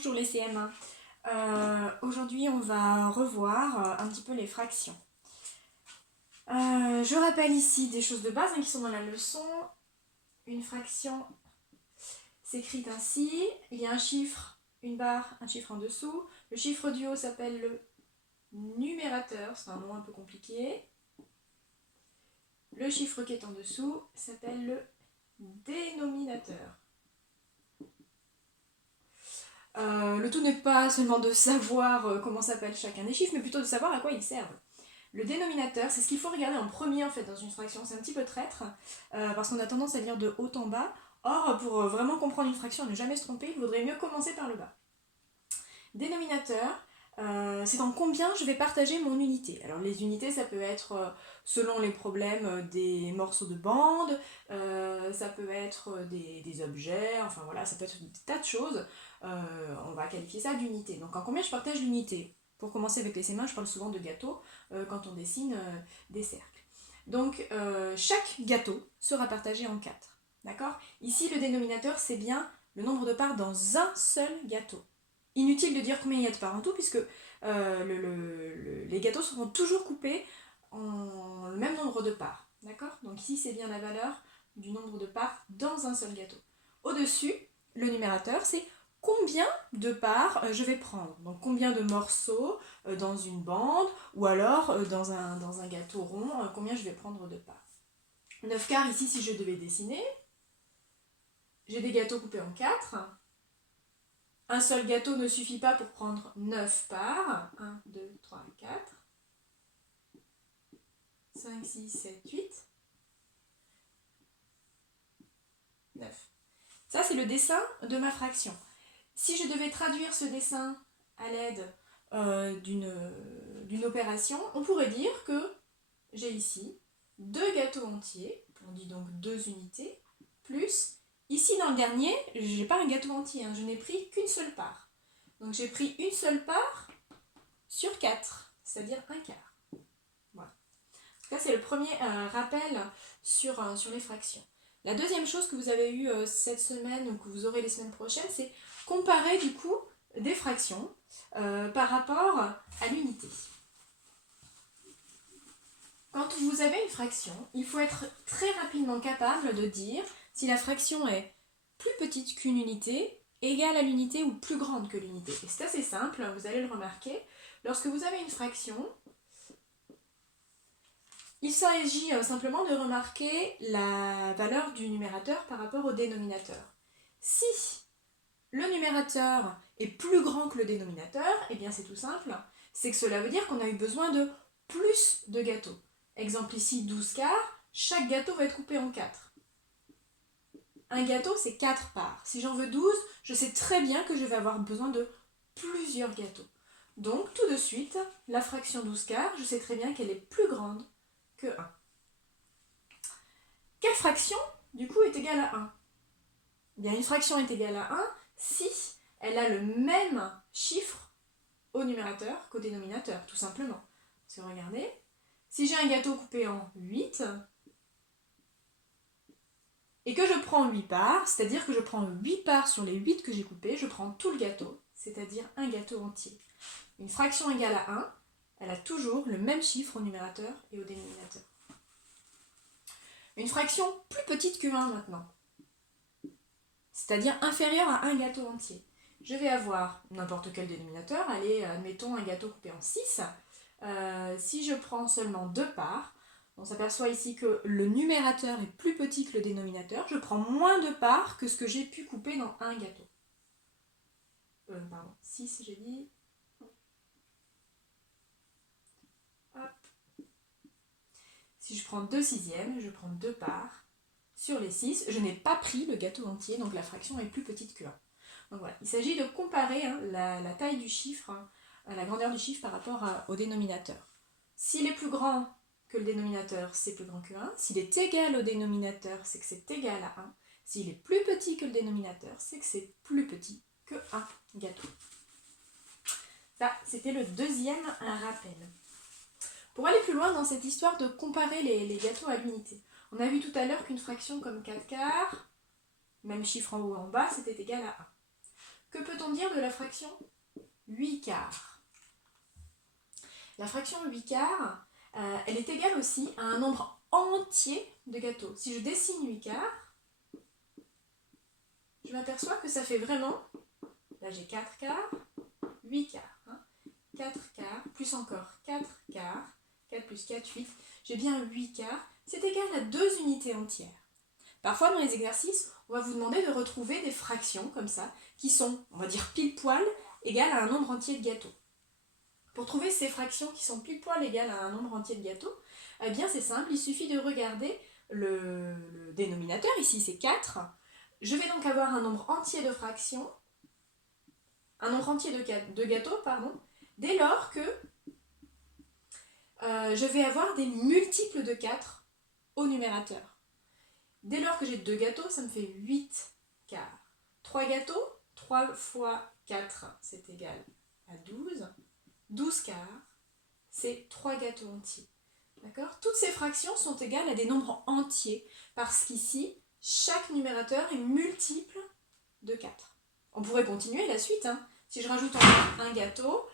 Bonjour les CM1. Aujourd'hui on va revoir un petit peu les fractions. Je rappelle ici des choses de base qui sont dans la leçon. Une fraction s'écrit ainsi. Il y a un chiffre, une barre, un chiffre en dessous. Le chiffre du haut s'appelle le numérateur, c'est un nom un peu compliqué. Le chiffre qui est en dessous s'appelle le dénominateur. Le tout n'est pas seulement de savoir comment s'appelle chacun des chiffres, mais plutôt de savoir à quoi ils servent. Le dénominateur, c'est ce qu'il faut regarder en premier en fait dans une fraction. C'est un petit peu traître, parce qu'on a tendance à lire de haut en bas. Or, pour vraiment comprendre une fraction et ne jamais se tromper, il vaudrait mieux commencer par le bas. Dénominateur, c'est dans combien je vais partager mon unité. Alors les unités, ça peut être selon les problèmes des morceaux de bande, ça peut être des objets, enfin voilà, ça peut être des tas de choses. On va qualifier ça d'unité. Donc en combien je partage l'unité? Pour commencer avec les CM1, je parle souvent de gâteaux quand on dessine des cercles. Donc chaque gâteau sera partagé en 4. D'accord? Ici, le dénominateur, c'est bien le nombre de parts dans un seul gâteau. Inutile de dire combien il y a de parts en tout, puisque les gâteaux seront toujours coupés en le même nombre de parts. D'accord? Donc ici, c'est bien la valeur du nombre de parts dans un seul gâteau. Au-dessus, le numérateur, c'est combien de parts je vais prendre. Donc combien de morceaux dans une bande, ou alors dans un gâteau rond, combien je vais prendre de parts. 9 quarts ici, si je devais dessiner, j'ai des gâteaux coupés en 4. Un seul gâteau ne suffit pas pour prendre 9 parts. 1, 2, 3, 4, 5, 6, 7, 8, 9. Ça, c'est le dessin de ma fraction. Si je devais traduire ce dessin à l'aide d'une opération, on pourrait dire que j'ai ici 2 gâteaux entiers, on dit donc 2 unités, plus, ici dans le dernier, je n'ai pas un gâteau entier, je n'ai pris qu'une seule part. Donc j'ai pris une seule part sur 4, c'est-à-dire un quart. Voilà. Ça, c'est le premier rappel sur les fractions. La deuxième chose que vous avez eue cette semaine, ou que vous aurez les semaines prochaines, c'est comparer du coup des fractions par rapport à l'unité. Quand vous avez une fraction, il faut être très rapidement capable de dire si la fraction est plus petite qu'une unité, égale à l'unité ou plus grande que l'unité. Et c'est assez simple, vous allez le remarquer. Lorsque vous avez une fraction, il s'agit simplement de remarquer la valeur du numérateur par rapport au dénominateur. Si le numérateur est plus grand que le dénominateur, eh bien c'est tout simple, c'est que cela veut dire qu'on a eu besoin de plus de gâteaux. Exemple ici, 12 quarts, chaque gâteau va être coupé en 4. Un gâteau, c'est 4 parts. Si j'en veux 12, je sais très bien que je vais avoir besoin de plusieurs gâteaux. Donc, tout de suite, la fraction 12 quarts, je sais très bien qu'elle est plus grande que 1. Quelle fraction, du coup, est égale à 1? Eh bien, une fraction est égale à 1 si elle a le même chiffre au numérateur qu'au dénominateur, tout simplement. Si vous regardez, si j'ai un gâteau coupé en 8, et que je prends 8 parts, c'est-à-dire que je prends 8 parts sur les 8 que j'ai coupés, je prends tout le gâteau, c'est-à-dire un gâteau entier. Une fraction égale à 1, elle a toujours le même chiffre au numérateur et au dénominateur. Une fraction plus petite que 1 maintenant, c'est-à-dire inférieure à un gâteau entier. Je vais avoir n'importe quel dénominateur, allez, admettons un gâteau coupé en 6. Si je prends seulement 2 parts, on s'aperçoit ici que le numérateur est plus petit que le dénominateur, je prends moins de parts que ce que j'ai pu couper dans un gâteau. Pardon, 6 j'ai dit. Hop. Si je prends 2 sixièmes, je prends 2 parts. Sur les 6, je n'ai pas pris le gâteau entier, donc la fraction est plus petite que 1. Donc voilà, il s'agit de comparer la taille du chiffre, la grandeur du chiffre par rapport au dénominateur. S'il est plus grand que le dénominateur, c'est plus grand que 1. S'il est égal au dénominateur, c'est que c'est égal à 1. S'il est plus petit que le dénominateur, c'est que c'est plus petit que 1 gâteau. Ça, c'était le deuxième rappel. Pour aller plus loin dans cette histoire de comparer les gâteaux à l'unité, on a vu tout à l'heure qu'une fraction comme 4 quarts, même chiffre en haut et en bas, c'était égal à 1. Que peut-on dire de la fraction 8 quarts? La fraction 8 quarts, elle est égale aussi à un nombre entier de gâteaux. Si je dessine 8 quarts, je m'aperçois que ça fait vraiment, là j'ai 4 quarts, 8 quarts. 4 quarts, plus encore 4 quarts, 4 plus 4, 8, j'ai bien 8 quarts, c'est égal à 2 unités entières. Parfois dans les exercices, on va vous demander de retrouver des fractions comme ça, qui sont, on va dire pile poil, égales à un nombre entier de gâteaux. Pour trouver ces fractions qui sont pile poil égales à un nombre entier de gâteaux, eh bien c'est simple, il suffit de regarder le dénominateur, ici c'est 4. Je vais donc avoir un nombre entier de fractions, un nombre entier de gâteaux, dès lors que je vais avoir des multiples de 4 au numérateur. Dès lors que j'ai 2 gâteaux, ça me fait 8 quarts. 3 gâteaux, 3 fois 4, c'est égal à 12. 12 quarts, c'est 3 gâteaux entiers. D'accord? Toutes ces fractions sont égales à des nombres entiers, parce qu'ici, chaque numérateur est multiple de 4. On pourrait continuer la suite. Si je rajoute encore un gâteau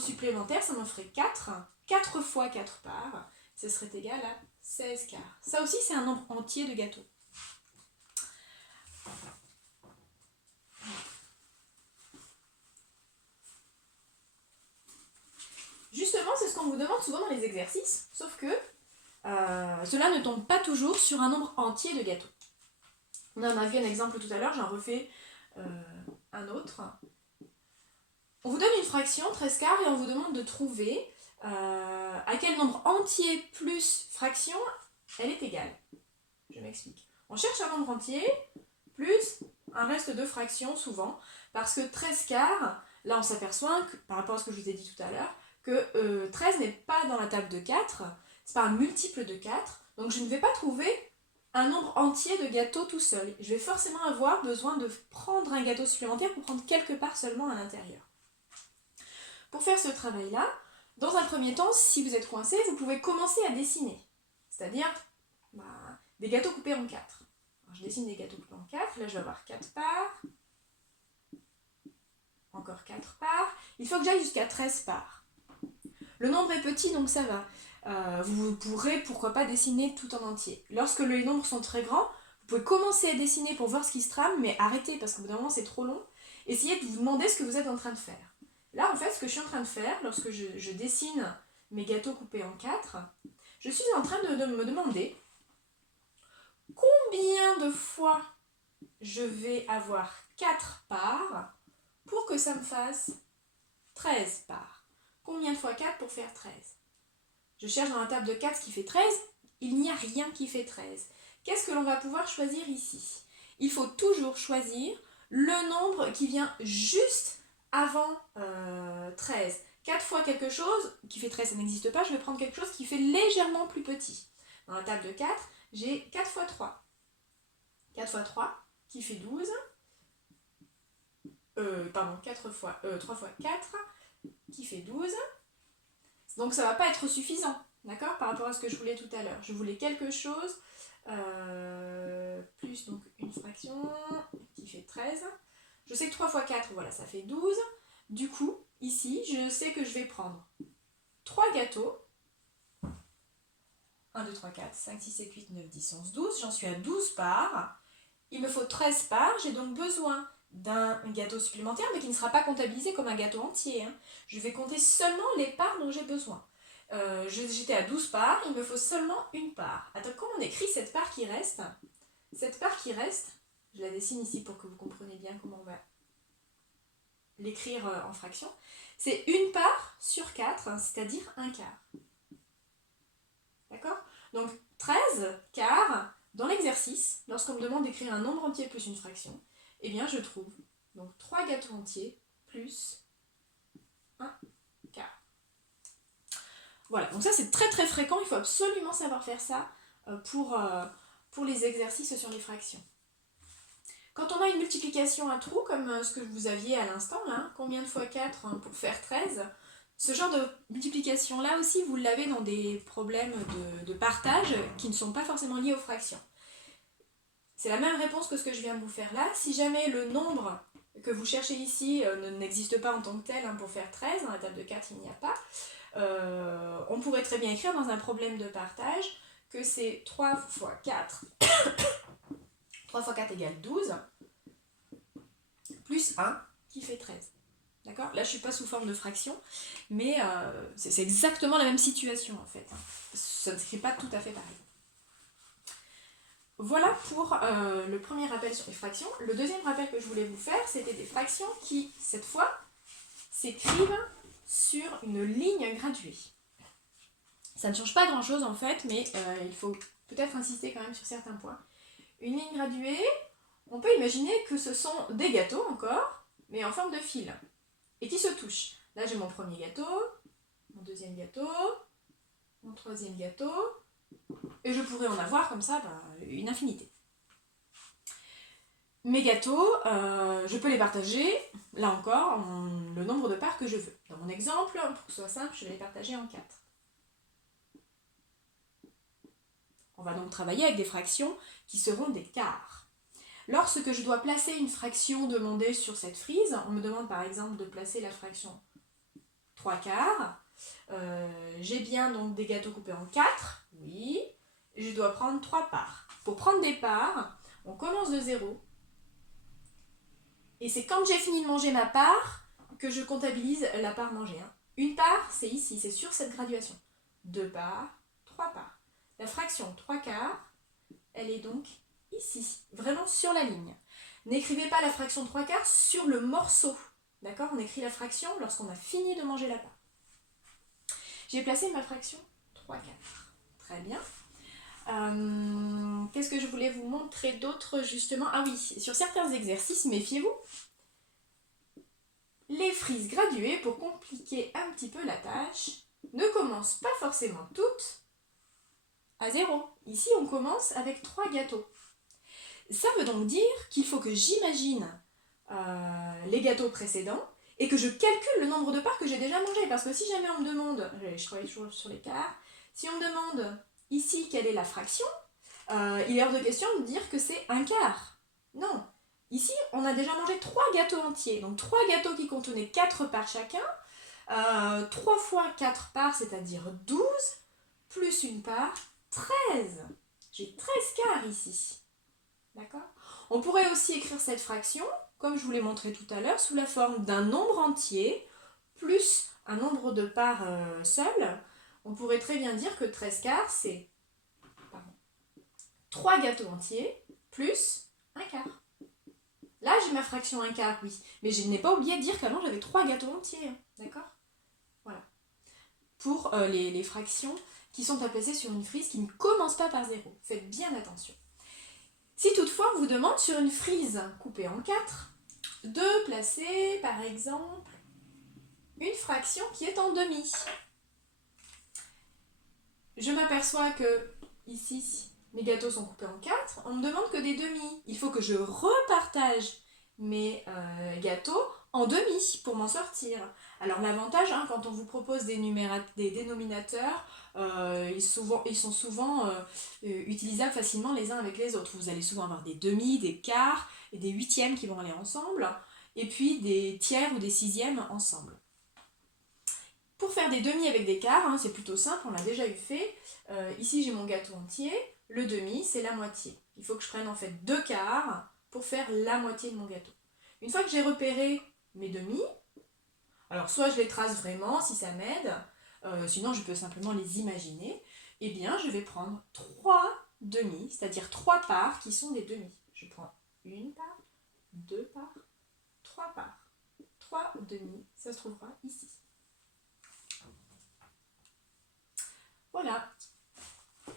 supplémentaire, ça m'en ferait 4. 4 fois 4 parts, ce serait égal à 16 quarts. Ça aussi, c'est un nombre entier de gâteaux. Justement, c'est ce qu'on vous demande souvent dans les exercices, sauf que cela ne tombe pas toujours sur un nombre entier de gâteaux. On en a vu un exemple tout à l'heure, j'en refais un autre. On vous donne une fraction, 13 quarts, et on vous demande de trouver à quel nombre entier plus fraction elle est égale. Je m'explique. On cherche un nombre entier plus un reste de fraction souvent, parce que 13 quarts, là on s'aperçoit, par rapport à ce que je vous ai dit tout à l'heure, que 13 n'est pas dans la table de 4, c'est pas un multiple de 4, donc je ne vais pas trouver un nombre entier de gâteaux tout seul. Je vais forcément avoir besoin de prendre un gâteau supplémentaire pour prendre quelques parts seulement à l'intérieur. Pour faire ce travail-là, dans un premier temps, si vous êtes coincé, vous pouvez commencer à dessiner, c'est-à-dire des gâteaux coupés en 4. Alors, je dessine des gâteaux coupés en 4, là je vais avoir 4 parts, encore 4 parts, il faut que j'aille jusqu'à 13 parts. Le nombre est petit, donc ça va. Vous pourrez, pourquoi pas, dessiner tout en entier. Lorsque les nombres sont très grands, vous pouvez commencer à dessiner pour voir ce qui se trame, mais arrêtez, parce qu'au bout d'un moment, c'est trop long. Essayez de vous demander ce que vous êtes en train de faire. Là, en fait, ce que je suis en train de faire, lorsque je dessine mes gâteaux coupés en 4, je suis en train de me demander combien de fois je vais avoir 4 parts pour que ça me fasse 13 parts. Combien de fois 4 pour faire 13? Je cherche dans la table de 4 ce qui fait 13. Il n'y a rien qui fait 13. Qu'est-ce que l'on va pouvoir choisir ici? Il faut toujours choisir le nombre qui vient juste avant 13. 4 fois quelque chose qui fait 13, ça n'existe pas. Je vais prendre quelque chose qui fait légèrement plus petit. Dans la table de 4, j'ai 4 fois 3. 4 fois 3 qui fait 12. 3 fois 4 qui fait 12. Donc ça ne va pas être suffisant, d'accord, par rapport à ce que je voulais tout à l'heure. Je voulais quelque chose, plus donc une fraction qui fait 13. Je sais que 3 fois 4, voilà, ça fait 12. Du coup, ici, je sais que je vais prendre 3 gâteaux. 1, 2, 3, 4, 5, 6, 7, 8, 9, 10, 11, 12. J'en suis à 12 parts. Il me faut 13 parts. J'ai donc besoin d'un gâteau supplémentaire, mais qui ne sera pas comptabilisé comme un gâteau entier. Je vais compter seulement les parts dont j'ai besoin. J'étais à 12 parts, il me faut seulement une part. Attends, comment on écrit cette part qui reste? Cette part qui reste, je la dessine ici pour que vous compreniez bien comment on va l'écrire en fraction. C'est une part sur 4, c'est-à-dire un quart. D'accord? Donc 13 quarts, dans l'exercice, lorsqu'on me demande d'écrire un nombre entier plus une fraction, eh bien je trouve donc 3 gâteaux entiers plus un quart. Voilà, donc ça c'est très très fréquent, il faut absolument savoir faire ça pour les exercices sur les fractions. Quand on a une multiplication à trous, comme ce que vous aviez à l'instant, là, combien de fois 4 pour faire 13, ce genre de multiplication là aussi, vous l'avez dans des problèmes de partage qui ne sont pas forcément liés aux fractions. C'est la même réponse que ce que je viens de vous faire là. Si jamais le nombre que vous cherchez ici n'existe pas en tant que tel, hein, pour faire 13, dans la table de 4 il n'y a pas. On pourrait très bien écrire dans un problème de partage que c'est 3 fois 4, 3 fois 4 égale 12, plus 1 qui fait 13. D'accord ? Là, je ne suis pas sous forme de fraction, mais c'est exactement la même situation en fait. Ça ne s'écrit pas tout à fait pareil. Voilà pour le premier rappel sur les fractions. Le deuxième rappel que je voulais vous faire, c'était des fractions qui, cette fois, s'écrivent sur une ligne graduée. Ça ne change pas grand-chose en fait, mais il faut peut-être insister quand même sur certains points. Une ligne graduée, on peut imaginer que ce sont des gâteaux encore, mais en forme de fil, et qui se touchent. Là, j'ai mon premier gâteau, mon deuxième gâteau, mon troisième gâteau, et je pourrais en avoir comme ça une infinité. Mes gâteaux, je peux les partager, là encore, le nombre de parts que je veux. Dans mon exemple, pour que ce soit simple, je vais les partager en 4. On va donc travailler avec des fractions qui seront des quarts. Lorsque je dois placer une fraction demandée sur cette frise, on me demande par exemple de placer la fraction 3 quarts. J'ai bien donc des gâteaux coupés en 4, oui. Je dois prendre 3 parts. Pour prendre des parts, on commence de 0. Et c'est quand j'ai fini de manger ma part que je comptabilise la part mangée. Une part, c'est ici, c'est sur cette graduation. 2 parts, 3 parts. La fraction 3 quarts, elle est donc ici, vraiment sur la ligne. N'écrivez pas la fraction 3 quarts sur le morceau. D'accord ? On écrit la fraction lorsqu'on a fini de manger la part. J'ai placé ma fraction 3 quarts. Très bien. Qu'est-ce que je voulais vous montrer d'autre justement ? Ah oui, sur certains exercices, méfiez-vous. Les frises graduées, pour compliquer un petit peu la tâche, ne commencent pas forcément toutes à 0. Ici, on commence avec 3 gâteaux. Ça veut donc dire qu'il faut que j'imagine les gâteaux précédents et que je calcule le nombre de parts que j'ai déjà mangé. Parce que si jamais on me demande, je travaille toujours sur les quarts, si on me demande ici quelle est la fraction, il est hors de question de dire que c'est un quart. Non. Ici, on a déjà mangé 3 gâteaux entiers. Donc 3 gâteaux qui contenaient 4 parts chacun. 3 fois 4 parts, c'est-à-dire 12, plus une part, 13. J'ai 13 quarts ici. D'accord ? On pourrait aussi écrire cette fraction, comme je vous l'ai montré tout à l'heure, sous la forme d'un nombre entier, plus un nombre de parts seul. On pourrait très bien dire que 13 quarts, c'est 3 gâteaux entiers, plus un quart. Là, j'ai ma fraction 1 quart, oui. Mais je n'ai pas oublié de dire qu'avant, j'avais 3 gâteaux entiers. D'accord ? Voilà. Pour les fractions qui sont à placer sur une frise qui ne commence pas par 0. Faites bien attention. Si toutefois, on vous demande sur une frise coupée en 4 de placer, par exemple, une fraction qui est en demi. Je m'aperçois que, ici, mes gâteaux sont coupés en 4, on me demande que des demi. Il faut que je repartage mes gâteaux en demi pour m'en sortir. Alors l'avantage, quand on vous propose des dénominateurs, ils sont souvent utilisables facilement les uns avec les autres. Vous allez souvent avoir des demi, des quarts et des huitièmes qui vont aller ensemble, et puis des tiers ou des sixièmes ensemble. Pour faire des demi avec des quarts, c'est plutôt simple, on l'a déjà eu fait. Ici j'ai mon gâteau entier, le demi c'est la moitié. Il faut que je prenne en fait 2 quarts pour faire la moitié de mon gâteau. Une fois que j'ai repéré mes demi, alors soit je les trace vraiment si ça m'aide, sinon je peux simplement les imaginer, eh bien je vais prendre 3 demi, c'est-à-dire 3 parts qui sont des demi. Je prends une part, 2 parts, 3 parts. 3 demi, ça se trouvera ici. Voilà.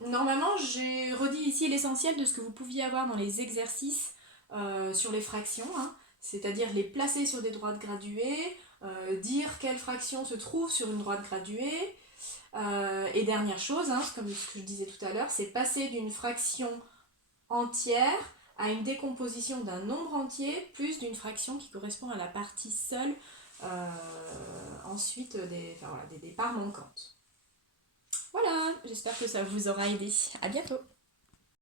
Normalement, j'ai redit ici l'essentiel de ce que vous pouviez avoir dans les exercices sur les fractions, c'est-à-dire les placer sur des droites graduées, dire quelle fraction se trouve sur une droite graduée, et dernière chose, comme ce que je disais tout à l'heure, c'est passer d'une fraction entière à une décomposition d'un nombre entier plus d'une fraction qui correspond à la partie seule ensuite des parts manquantes. Voilà, j'espère que ça vous aura aidé. À bientôt.